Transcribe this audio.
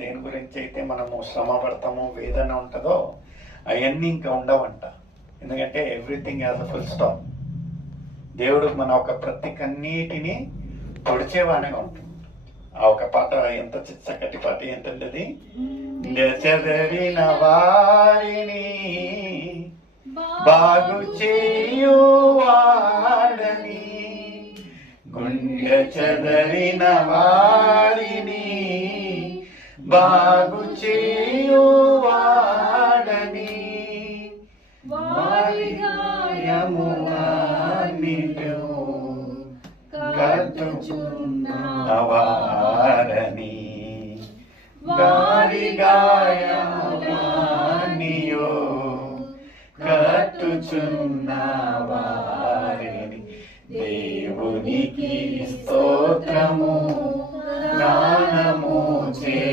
దేని గురించి అయితే మనము శ్రమ పడతామో వేదన ఉంటుందో అవన్నీ ఇంకా ఉండవంట. ఎందుకంటే everything as a full stop. దేవుడు మన ఒక ప్రతి కన్నీటిని పొడిచేవానే ఉంటుంది. ఆ ఒక పాట ఎంత చక్కటి పాట ఏంటంటది, చెదరిన వారిని బాగు చేయువాడని, గుండె చెదరిన వారిని బాగు చేయువాడని, వారి గాయములన్నిటూ కట్టుచున్నవారని, వారి గాయములన్నీయు కట్టుచున్నవారిని. దేవునికి స్తోత్రము గానము చే